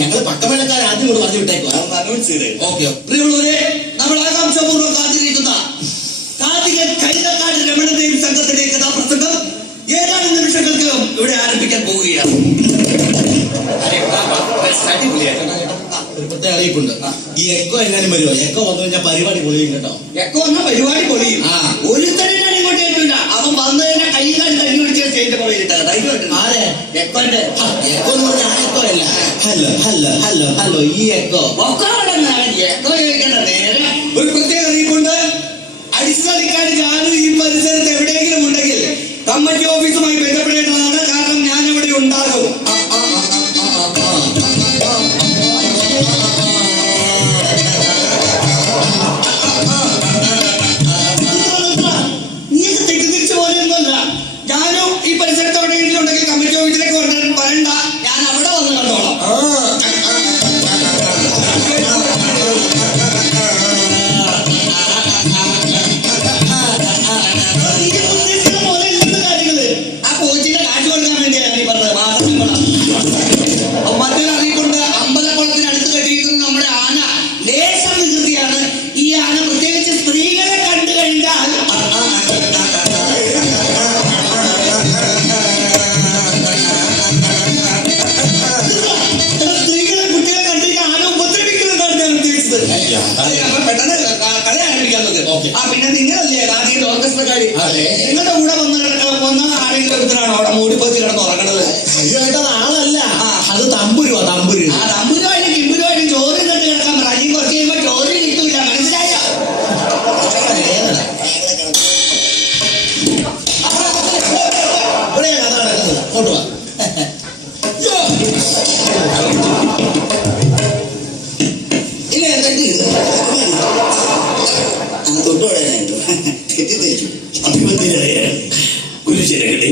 ഞങ്ങള് പക്കമേളക്കാർ ആദ്യം കൂടെ പറഞ്ഞു വിട്ടേക്കോ. പ്രിയമുള്ളവരെ, നമ്മൾ ആകാംക്ഷാപൂർവ്വം കാത്തിരിക്കുന്ന കാതികൻ കൈതക്കാട് രമണന്റെയും സംഘത്തിന്റെയും കഥാപ്രസംഗം ഏതാനും നിമിഷങ്ങൾക്കകം ഇവിടെ ആരംഭിക്കാൻ പോവുകയാണ്. ഒരു പ്രത്യേക അറിയിപ്പുണ്ട്. ഈ എക്കോ എങ്ങാനും വരുമോ? എക്കോ വന്നു കഴിഞ്ഞാൽ പരിപാടി പൊളിയും കേട്ടോ. എക്കോ വന്നാൽ പരിപാടി പൊളിയും. ഒരു തന്നെ ഇങ്ങോട്ട് ഏറ്റില്ല. അവൻ വന്നു കഴിഞ്ഞാൽ കൈ കാലം കഞ്ഞി പിടിച്ച സ്റ്റേജിന്റെ പുറകിലിട്ടാണ്. ആരെ എക്കോ? എക്കോ എന്ന് പറഞ്ഞാൽ ആ എക്കോ അല്ല. Hello hello hello hello. ഈ എക്കോ എക്കോ ചോദിക്കേണ്ട നേരെ. ഒരു പ്രത്യേക അറിയിപ്പുണ്ട്. അടിസ്ഥാനക്കാരി ഞാനും ഈ പരിസരത്ത് എവിടെയെങ്കിലും ഉണ്ടെങ്കിൽ കമ്മിറ്റി ഓഫീസുമായി ബന്ധപ്പെടേണ്ടതാണ്. കാരണം ഞാൻ ഇവിടെ ഉണ്ടാകും. നീക്ക് തെറ്റിദ്ധരിച്ച പോലെയൊന്നുമല്ല. ഞാനും ഈ പരിസരത്ത് എവിടെയെങ്കിലും ഉണ്ടെങ്കിൽ കമ്മിറ്റി ഓഫീസിലേക്ക് പറയണ്ട, ഞാൻ അവിടെ വന്ന് കണ്ടോളാം. മറ്റൊരു അറിയിപ്പുണ്ട്. അമ്പലക്കുളത്തിനടുത്ത് കെട്ടിയിരിക്കുന്ന നമ്മുടെ ആന ലേശം വികൃതിയാണ്. ഈ ആന പ്രത്യേകിച്ച് സ്ത്രീകളെ കണ്ടു കഴിഞ്ഞാൽ സ്ത്രീകളെ കുട്ടികളെ കണ്ടു കഴിഞ്ഞാൽ ആന ഉപദ്രവിക്കുന്നുണ്ടാണ് ഞാൻ ഉദ്ദേശിച്ചത്. പെട്ടെന്ന് കഥ ആരംഭിക്കാറുള്ളത്. പിന്നെ നിങ്ങളല്ലേ ആദ്യം ഓർക്കസ്ട്രക്കാരി, നിങ്ങളുടെ കൂടെ വന്ന ആരെങ്കിലും ഒരുത്തരാണോ അവിടെ മൂടിപ്പോച്ച് കിടന്ന് ഉറങ്ങണത്? ആളല്ല, അത് തമ്പുരുവാ. തമ്പുരു തമ്പുരുവായിട്ടും കിമ്പുരുവായിട്ടും ചോറ് കണ്ടു കിടക്കാൻ പറ. അല്ലെങ്കിൽ കുറച്ച് കഴിയുമ്പോ ചോറ് കിട്ടൂല. മനസ്സിലായോ? കൊണ്ടുപോവാ. ഇല്ല അഭിമന്യരായ ഗുരുജനങ്ങളെ,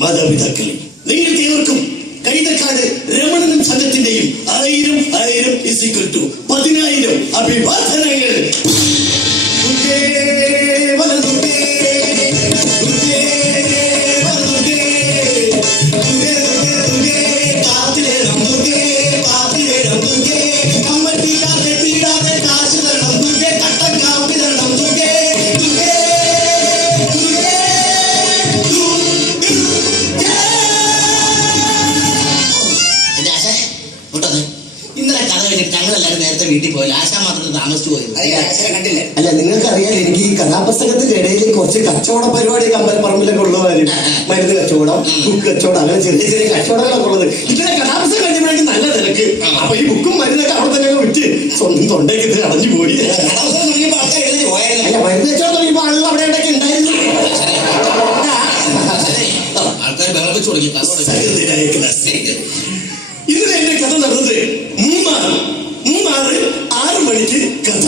മാതാപിതാക്കളെ, നിങ്ങൾക്ക് ഏവർക്കും കൈതക്കാട് രമണനും സംഘത്തിന്റെയും 1000 അഭിവാദനങ്ങൾ. ഞങ്ങളെല്ലാരും നേരത്തെ വീട്ടിൽ പോയില്ല. ആശാ മാത്രം താമസിച്ചു പോയി. അല്ല, നിങ്ങൾക്കറിയാം, എനിക്ക് ഈ കഥാപുസ്തകത്തിന്റെ ഇടയിൽ കുറച്ച് കച്ചവട പരിപാടി അമ്പലപ്പറമ്പിലൊക്കെ ഉള്ളവരും, മരുന്ന് കച്ചവടം, ബുക്ക് കച്ചവടം, അങ്ങനെ ചെറിയ ചെറിയ കച്ചവടങ്ങളൊക്കെ ഉള്ളത്. ഇങ്ങനെ കഥാപുസ്തകം കഴിഞ്ഞപ്പോഴേക്കും നല്ല തിരക്ക്. അപ്പൊ ഈ ബുക്കും മരുന്നൊക്കെ അവിടെ തന്നെ വിറ്റ് സ്വന്തം തൊണ്ടയ്ക്ക് അടഞ്ഞു പോയി. അല്ല, മരുന്ന് കച്ചവടം തുടങ്ങിയപ്പോ ആളുകൾ അവിടെ ഇവിടെയൊക്കെ ഉണ്ടായിരുന്നു. ആൾക്കാർ വിളപ്പിച്ചു തുടങ്ങി. ഇന്നലെ എന്റെ കഥ നടന്നത് 6 മണിക്ക് കഥ.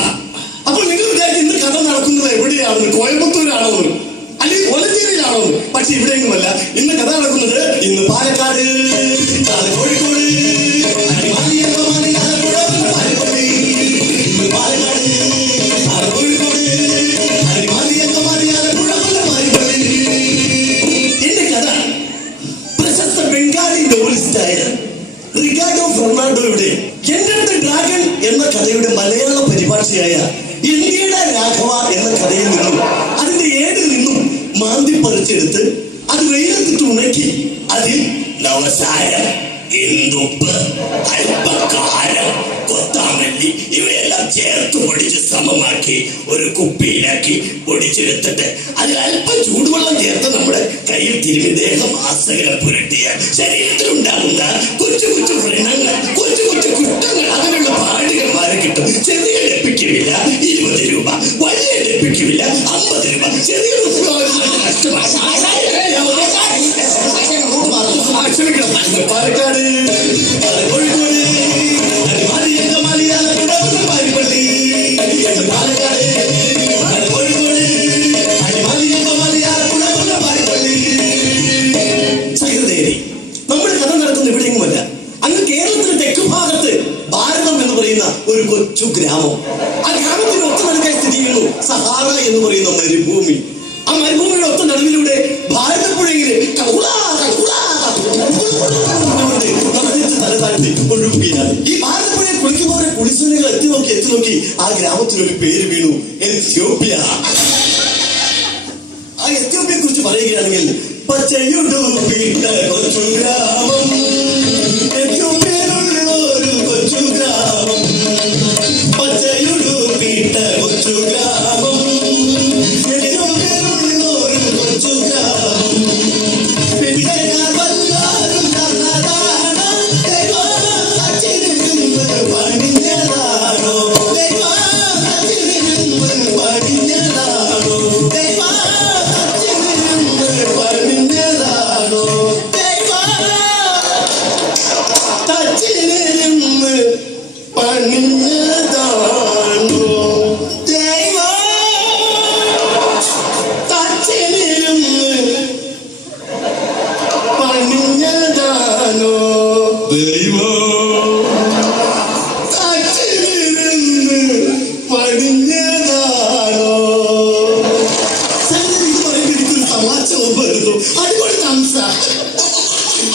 അപ്പോൾ നിങ്ങൾ വിചാരിക്കും ഇന്ന് കഥ നടക്കുന്നത് എവിടെയാണെന്ന്, കോയമ്പത്തൂരാണെന്ന്, അല്ലെങ്കിൽ കൊലഞ്ചേരിയിലാണെന്ന്. പക്ഷെ ഇവിടെയൊന്നുമല്ല. ഇന്ന് കഥ നടക്കുന്നത് ഇന്ന് പാലക്കാട്, കോഴിക്കോട്, എന്റെ കഥ പ്രശസ്ത ബംഗാളി നോവലിസ്റ്റായ റിക്കാർഡോ ഫെർണാണ്ടോയുടെ എന്റെ ഡ്രാഗൺ എന്ന കഥയുടെ മലയാള പരിഭാഷയായ ഇന്ത്യയുടെ രാഘവ എന്ന കഥയിൽ നിന്നും അതിന്റെ ഏടിൽ നിന്നും മാന്തി പറിച്ചെടുത്ത് അത് വെയിലത്തിട്ട് ഉണക്കി അതിൽ നവസാരം, ഇന്ദുപ്പ്, അല്പക്കാരം, കൊത്താമല്ലി ഇവയെല്ലാം ചേർത്ത് പൊടിച്ച് സമമാക്കി ഒരു കുപ്പിയിലാക്കി പൊടിച്ചെടുത്തിട്ട് അതിൽ അല്പം ചൂടുവെള്ളം ചേർത്ത് നമ്മുടെ കയ്യിൽ തിരുമി ദേഹം ആസകലം പുരട്ടിയാൽ ശരീരത്തിലുണ്ടാകുന്ന കൊച്ചു കൊച്ചു വ്രണങ്ങൾ, കൊച്ചു കൊച്ചു കുറ്റങ്ങൾ, അതിനുള്ള പാടുകൾ മാറി കിട്ടും. ചെറിയ ലഭിക്കുമില്ല 20 രൂപ, വലിയ ലഭിക്കുമില്ല 50 രൂപ. ചെറിയ പാലക്കാട്, കോഴിക്കോട്, സഹൃദയരെ, നമ്മുടെ കഥ നടക്കുന്ന എവിടെയെങ്കിലുമല്ല. അങ്ങ് കേരളത്തിന്റെ തെക്ക് ഭാഗത്ത് ഭാരതം എന്ന് പറയുന്ന ഒരു കൊച്ചു ഗ്രാമം. ആ ഗ്രാമത്തിന് ഒത്ത സഹാറ എന്ന് പറയുന്ന മരുഭൂമി. ആ മരുഭൂമിയുടെ ഒത്ത നടുവിലൂടെ ഭാരതപ്പുഴ ഇങ്ങനെ തലതാഴ്ത്തി ഒഴുകുകയാണ്. ഈ ഭാരതപ്പുഴയെ കുളിക്കുന്നവരെ കുളിച്ചുകൾ എത്തി നോക്കി ആ ഗ്രാമത്തിനൊരു പേര് വീണു, എത്യോപ്യ. ആ എത്യോപ്യയെ കുറിച്ച് പറയുകയാണെങ്കിൽ പച്ചയുടുപ്പിട്ട കൊച്ചു ഗ്രാമം, എത്യോപ്യയിലുള്ള ഒരു കൊച്ചു ഗ്രാമം, പച്ചയുടുപ്പിട്ട കൊച്ചു ഗ്രാമം, എത്യോപ്യയിലുള്ള ഒരു കൊച്ചു ഗ്രാമം. പിച്ചക്കാർ വല്ലാരും തന്നതാണോ, പണിഞ്ഞതാണോ, പണിഞ്ഞതാണോ,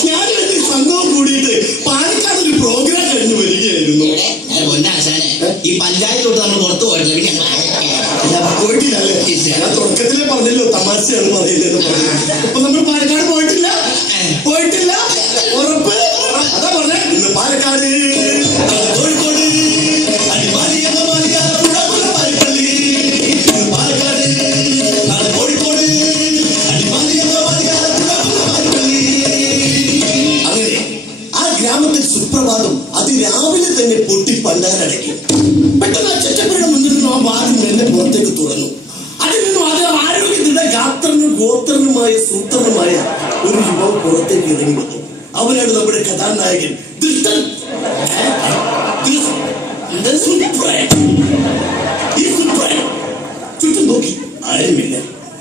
ഞാനൊരു സംഘവും കൂടിയിട്ട് പാലക്കാട് ഒരു പ്രോഗ്രാം കഴിഞ്ഞ് വരികയായിരുന്നു. ഈ പഞ്ചായത്തോട്ട് നമ്മൾ പുറത്തു പോയിട്ടില്ല. പോയിട്ടില്ലല്ലേ? ഞാൻ തുടക്കത്തിലേ പറഞ്ഞല്ലോ തമാശയാണ് പറയുന്നത്. അപ്പൊ നമ്മൾ പാലക്കാട് പോയിട്ടില്ല ഉറപ്പ്. അതാ പറഞ്ഞ ഇന്ന് പാലക്കാട്, കോഴിക്കോട്, സുപ്രഭാതം അതിരാവിലെ തന്നെ പൊട്ടി പണ്ടാരടയ്ക്കും. പെട്ടെന്ന് ആ ചെറ്റപ്പുരയുടെ മുന്നിൽ നിന്നും ആ വാതിൽ എന്നെ പുറത്തേക്ക് തുറന്നു. അതിൽ നിന്നും അത് ആരോഗ്യത്തിന്റെ ഗോത്രനുമായ സൂത്രനുമായ ഒരു യുവാവ് പുറത്തേക്ക് ഇറങ്ങി വന്നു. അവനാണ് നമ്മുടെ കഥാനായകൻ ദുഷ്ടൻ. ചുറ്റും നോക്കി ആരുമില്ല.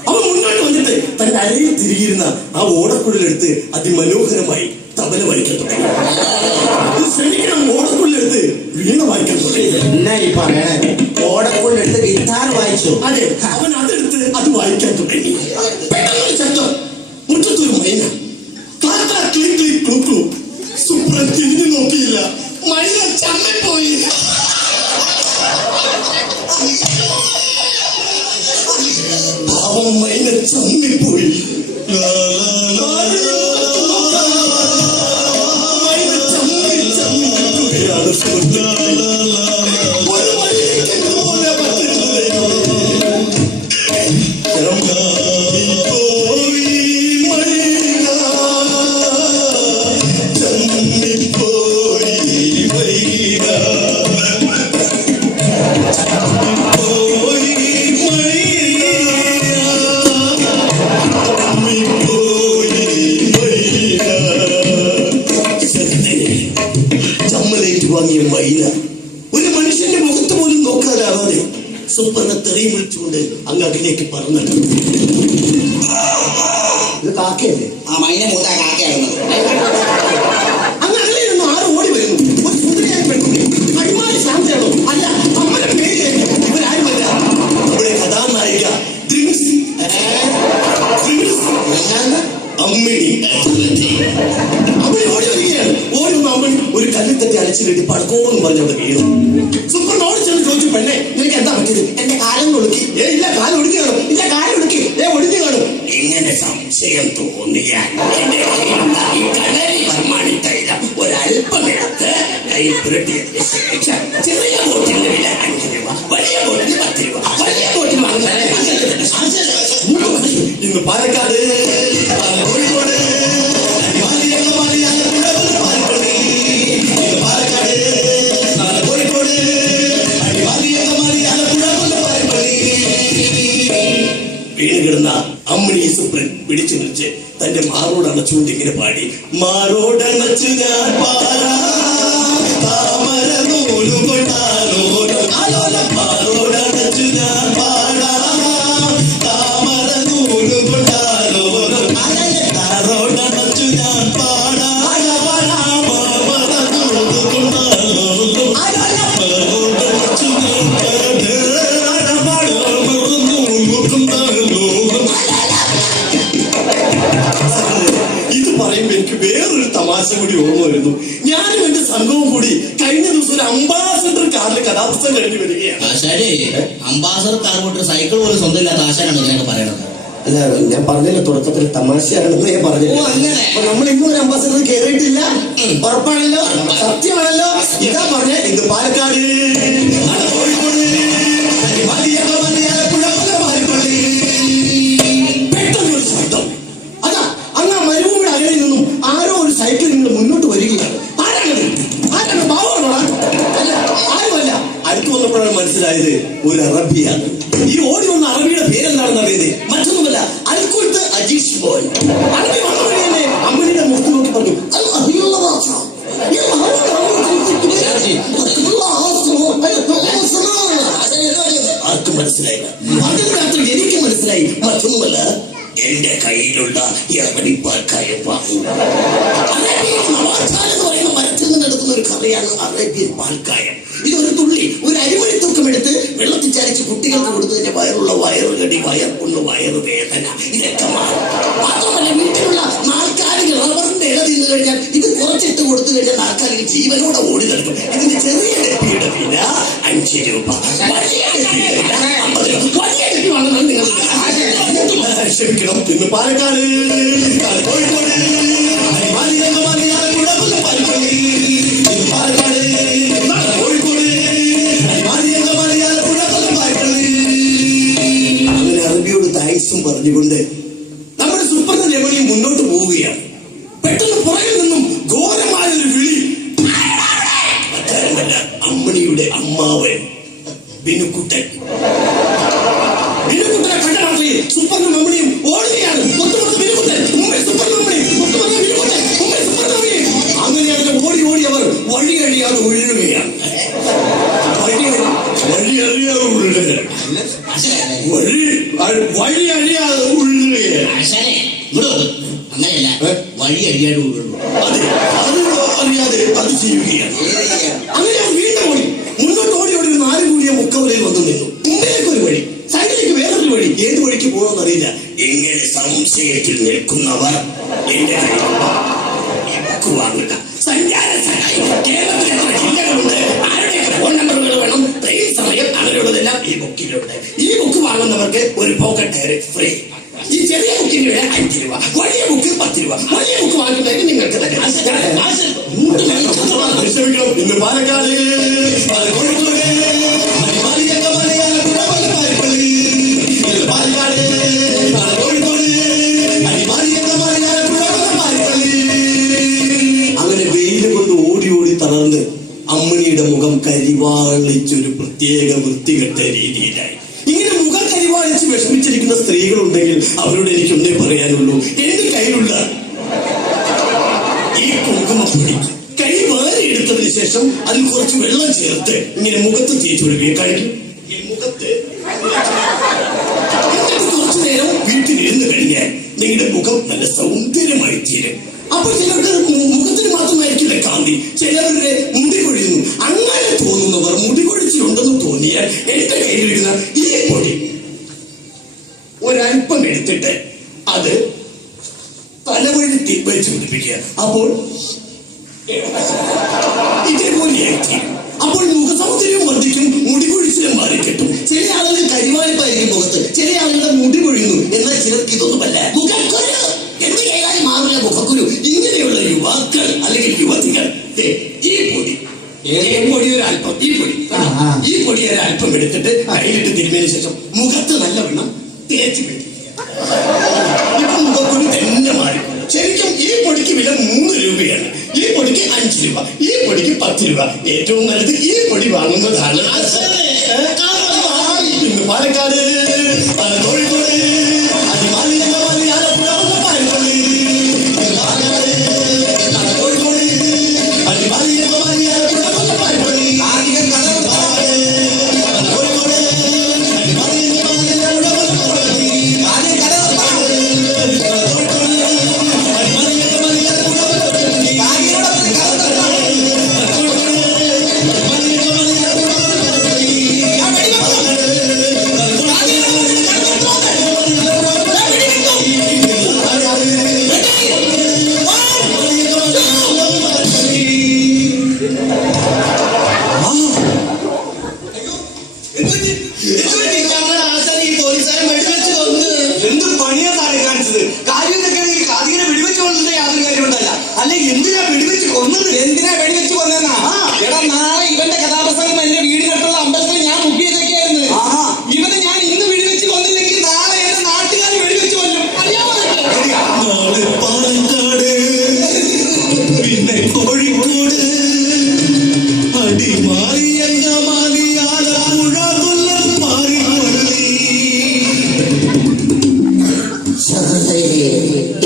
അവൻ മുന്നോട്ട് വന്നിട്ട് തന്റെ അരയിൽ തിരികിരുന്ന ആ ഓടക്കുഴലെടുത്ത് അതിമനോഹരമായി തബല വായിക്കാൻ തുടങ്ങി. ശ്രമിക്കണം, ഓടക്കുഴലെടുത്ത് വീണ വായിക്കാൻ തുടങ്ങി. ഓടക്കുഴലെടുത്ത് ഗിത്താർ വായിച്ചു. അതെ, അവൻ അതെടുത്ത് അത് വായിക്കാൻ തുടങ്ങി. പെട്ടെന്നൊരു ശബ്ദം, മുറ്റത്തൊരു മൈന. സുപ്രൻ തിരിഞ്ഞു നോക്കിയില്ല, മൈന ചമ്മിപ്പോയി. പാവം മൈന ചമ്മിപ്പോയി. വാങ്ങിയ മൈന ഒരു മനുഷ്യന്റെ മുഖത്ത് പോലും നോക്കാനാവാതെ സുപ്പറിനെ തെറിയും വിളിച്ചുകൊണ്ട് അങ്ങ് അകലേക്ക് പറന്നിട്ടു. ഇത് കാക്കയല്ലേ? ആ മൈന മൂത്ത കാക്കയാകുന്നത്. അങ്ങ് അകലെ നിന്ന് ആറ് ഓടി വരുന്നു. ഒരു സുന്ദരിയായ പെൺകുട്ടി. അടിമാലി ശാന്തയാണോ? അല്ല, അമ്മയുടെ പേര് ഇവരാരുമല്ല. നമ്മുടെ കഥാനായിക അമ്മിണി. അമ്മണി ഓടി വരികയാണ്. ഓടുന്ന അമ്മണി ഒരു കല്ലിൽ തട്ടി അലച്ചു കെട്ടി പടക്കോന്ന് പറഞ്ഞ് അവിടെ വീണു. സൂപ്പറിനോട് ചെന്ന് ചോദിച്ചു, പെണ്ണെ നിനക്ക് എന്താ പറ്റിയത്? എന്റെ കാലം ഒടുക്കി. ഇല്ല, കാലം ഒടുക്കി കാണും. ഇല്ല, കാലം ഒടുക്കി. ഒടിഞ്ഞു കാണും. ഇങ്ങനെ സംശയം തോന്നിയാൽ ഒരല്പം എടുത്ത് കയ്യിൽ പുരട്ടിയതിന് ശേഷം ചെറിയ ബോട്ടിന്റെ വില 5 രൂപ, വലിയ ബോട്ടിന് 10 രൂപ, വലിയ ബോട്ടിന് ഇന്ന് പാലക്കാട്, കോഴിക്കോട്, വീണുകിടന്ന അമ്മിണി സുപ്രൻ പിടിച്ചു നിൽച്ച് തന്റെ മാറോടണച്ചുകൊണ്ട് ഇങ്ങനെ പാടി. മാറോടണച്ചു ഞാൻ പാടാ താമര നൂലുകൊണ്ടാലോലം, മാറോടണച്ചു ഞാൻ പാടാ താമര നൂലുകൊണ്ടാലോലം, മാറോടണച്ചു ഞാൻ പാടാ താമര നൂലുകൊണ്ടാലോലം, മാറോടണച്ചു ഞാൻ പാടാ. അംബാസഡർ കാർ പോയിട്ട് സൈക്കിൾ പോലും സ്വന്തം ഇല്ലാത്ത ആശാനാണ് ഇങ്ങനെയൊക്കെ പറയണത്. അല്ല, ഞാൻ പറഞ്ഞില്ല തുടക്കത്തിൽ തമാശയാണെന്ന് ഞാൻ പറഞ്ഞില്ല. അപ്പൊ നമ്മൾ ഇന്നും ഒരു അംബാസഡർ കയറിയിട്ടില്ല. ഉറപ്പാണല്ലോ, സത്യമാണല്ലോ. ഇതാ പറഞ്ഞ ഇത് പാലക്കാട്, കോഴിക്കോട്, പെട്ടെന്നൊരു ശബ്ദം. അതാ അങ്ങ് ആ മരുഭൂമിയുടെ അകലിൽ നിന്നും ആരോ ഒരു സൈക്കിളിൽ നിന്ന് മുന്നോട്ട് വരികയാണ്. ആരാണ്? ബാബുവാണോ? അല്ല, ആരുമല്ല. അടുത്ത് വന്നപ്പോഴാണ് മനസ്സിലായത് ഒരു അറബിയാണ്. ഈ ഓടി വന്ന അറബിയുടെ പേരെന്താണെന്ന് അറിയുന്നത് മറ്റൊന്നുമല്ല, അൽക്കുൽത്ത് അജീഷ് ബോയ്. അറബി വന്ന വഴിയല്ലേ അമ്മയുടെ മുഖത്ത് നോക്കി പറഞ്ഞു, ആർക്കും മനസ്സിലായില്ല. അതിന് രാത്രി എനിക്ക് മനസ്സിലായി മറ്റൊന്നുമല്ല, എന്റെ കയ്യിലുള്ള യവനിപ്പാർക്കായ പറയുന്ന മരത്തിൽ നിന്ന് എടുക്കുന്ന ഒരു കറിയാണ് അറേബ്യൻ പാൽക്കായം. ഇതൊരു തുള്ളി, ഒരു അരിമണി തൂക്കം എടുത്ത് വെള്ളത്തിൽ ചാരിച്ച് കുട്ടികൾക്ക് കൊടുത്തതിന്റെ വയറുള്ള വയറുകടി, വയർപ്പൊണ്ണു, വയറുവേദന, ഇതൊക്കെ മാറും. മാത്രമല്ല, വീട്ടിലുള്ള നാൽക്കാലികൾ റബ്ബറിന്റെ ഇല തിന്നു കഴിഞ്ഞാൽ ഇത് കുറച്ചിട്ട് കൊടുത്തു കഴിഞ്ഞാൽ നാൽക്കാലികൾ ജീവനോടെ ഓടി നടക്കും. ഇതിന്റെ ചെറിയ ഡെപ്പിയുടെ വില 5 രൂപ, വലിയ ഡെപ്പിയുടെ വില 50 രൂപ. വലിയ ഡെപ്പി വാങ്ങുന്നത് നിങ്ങൾ ക്ഷമിക്കണം. ഇന്ന് പാലക്കാട്, കോഴിക്കോട്, അങ്ങനെ അറബിയോട് തായ്സും പറഞ്ഞുകൊണ്ട് നമ്മുടെ സുപ്രധാന രമണിയും മുന്നോട്ട് പോവുകയാണ്. പെട്ടെന്ന് പുറകിൽ നിന്നും ഘോരമായൊരു വിളി. അക്കാരമല്ല, അമ്മണിയുടെ അമ്മാവൻ ബിനുക്കുട്ടൻ. ബിനുക്കുട്ടനെ കണ്ട മാത്രമേ സുപ്പറിനും അമ്മണിയും ഓടുകയാണ്. അങ്ങനെയാണ് ഓടി ഓടി അവർ വഴി കഴിയാതെ ഉഴുകയാണ്. വഴി അറിയാതെ ഉഴുകയാണ്. വഴി അറിയാതെ ഉഴുകയാണ്. അങ്ങനെയല്ല, വഴി അഴിയാതെ ഉഴുകുന്നു. അതെ, അത് അറിയാതെ അത് ചെയ്യുകയാണ്. അങ്ങനെ വീണ്ടും ഓടി മുന്നോട്ട് ഓടി ഓടി 4 കൂടിയ മുക്കവലയിൽ വന്നു നിന്നു. മുമ്പിലേക്ക് ഒരു വഴി, സൈഡിലേക്ക് വേറൊരു വഴി. ഏത് വഴിക്ക് പോകണമെന്ന് അറിയില്ല. എങ്ങനെ സംശയത്തിൽ നിൽക്കുന്നവർ എന്റെ കയ്യിലുള്ള വാങ്ങുക. സഞ്ചാര സഹായി കേരളത്തിൽ എത്ര ജില്ലകളുണ്ട്, ആരുടെയൊക്കെ ഫോൺ നമ്പറുകൾ വേണം, ട്രെയിൻ സമയം, അങ്ങനെയുള്ളതെല്ലാം ഈ ബുക്കിലുണ്ട്. ഈ ബുക്ക് വാങ്ങുന്നവർക്ക് ഒരു പോക്കറ്റ് ഡയറി ഫ്രീ. ഈ ചെറിയ ബുക്കിന് വില 5 രൂപ, വലിയ ബുക്ക് 10 രൂപ. വലിയ ബുക്ക് വാങ്ങിക്കുന്നവർക്ക് നിങ്ങൾക്ക് തന്നെ. ഇന്ന് പാലക്കാട്, കോഴിക്കോട്, അങ്ങനെ വെയിൽ കൊണ്ട് ഓടി ഓടി തളർന്ന് അമ്മണിയുടെ മുഖം കരിവാളിച്ചൊരു പ്രത്യേക വൃത്തികെട്ട രീതിയിലായി. ഇങ്ങനെ മുഖം കരിവാളിച്ച് വിഷമിച്ചിരിക്കുന്ന സ്ത്രീകളുണ്ടെങ്കിൽ അവരോട് എനിക്കൊന്നേ പറയാനുള്ളൂ, എന്റെ കയ്യിലുള്ള ഈ കുങ്കുമപ്പൊടി കൈ വാരി എടുത്തതിന് ശേഷം അതിൽ കുറച്ച് വെള്ളം ചേർത്ത് ഇങ്ങനെ മുഖത്ത് തേച്ചൊടുക്കുകയും കഴിക്കും. ഈ മുഖത്ത് കുറച്ചു നേരം വീട്ടിലിരുന്ന് കഴിഞ്ഞാൽ നിങ്ങളുടെ മുഖം നല്ല സൗന്ദര്യമായി തീരും. അപ്പോൾ ചിലർക്ക് മുഖത്തിന് മാത്രമായിരിക്കില്ല കാന്തി, ചിലവരുടെ മുടി കൊഴിയുന്നു. അങ്ങനെ തോന്നുന്നവർ മുടി കൊഴിച്ചിലുണ്ടെന്ന് തോന്നിയാൽ എന്റെ കയ്യിലിരിക്കുന്ന ഈ പൊടി ഒരൽപ്പം എടുത്തിട്ട് അത് തലവഴി വെച്ച് പിടിപ്പിക്കുക. അപ്പോൾ ഇതേപോലെയായി. അപ്പോൾ മുഖസൗന്ദര്യം വർദ്ധിക്കും, മുടി കൊഴിച്ചിലും മാറിക്കിട്ടും. ചില ആളുകൾ കരിവാളിപ്പായിരിക്കും മുഖത്ത്, ചില ആളുകളുടെ മുടി കൊഴിയുന്നു. എന്നാൽ ചിലർക്ക് ഇതൊന്നുമല്ല, മുഖക്കുരു. എന്ത് കൈകാര്യം മാറില്ല മുഖക്കുരു. ഇങ്ങനെയുള്ള യുവാക്കൾ അല്ലെങ്കിൽ യുവതികൾ ഈ പൊടി ഒരല്പം, ഈ പൊടി ഒരല്പം എടുത്തിട്ട് കയ്യിലിട്ട് തിരുമ്മിയതിനു ശേഷം മുഖത്ത് നല്ലവണ്ണം തേച്ച് പിടിക്കുക. ഇപ്പൊ മുഖക്കുരു തന്നെ മാറി. ശരിക്കും ഈ പൊടിക്ക് വില 3 രൂപയാണ്. ഈ പൊടിക്ക് 5 രൂപ, ഈ പൊടിക്ക് 10 രൂപ. ഏറ്റവും നല്ലത് ഈ പൊടി വാങ്ങുന്നതാണ്. ഇന്ന് പാലക്കാട്, കോഴിക്കോട്,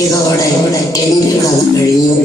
ഇതോടെ എന്റെ കഥ കഴിഞ്ഞു.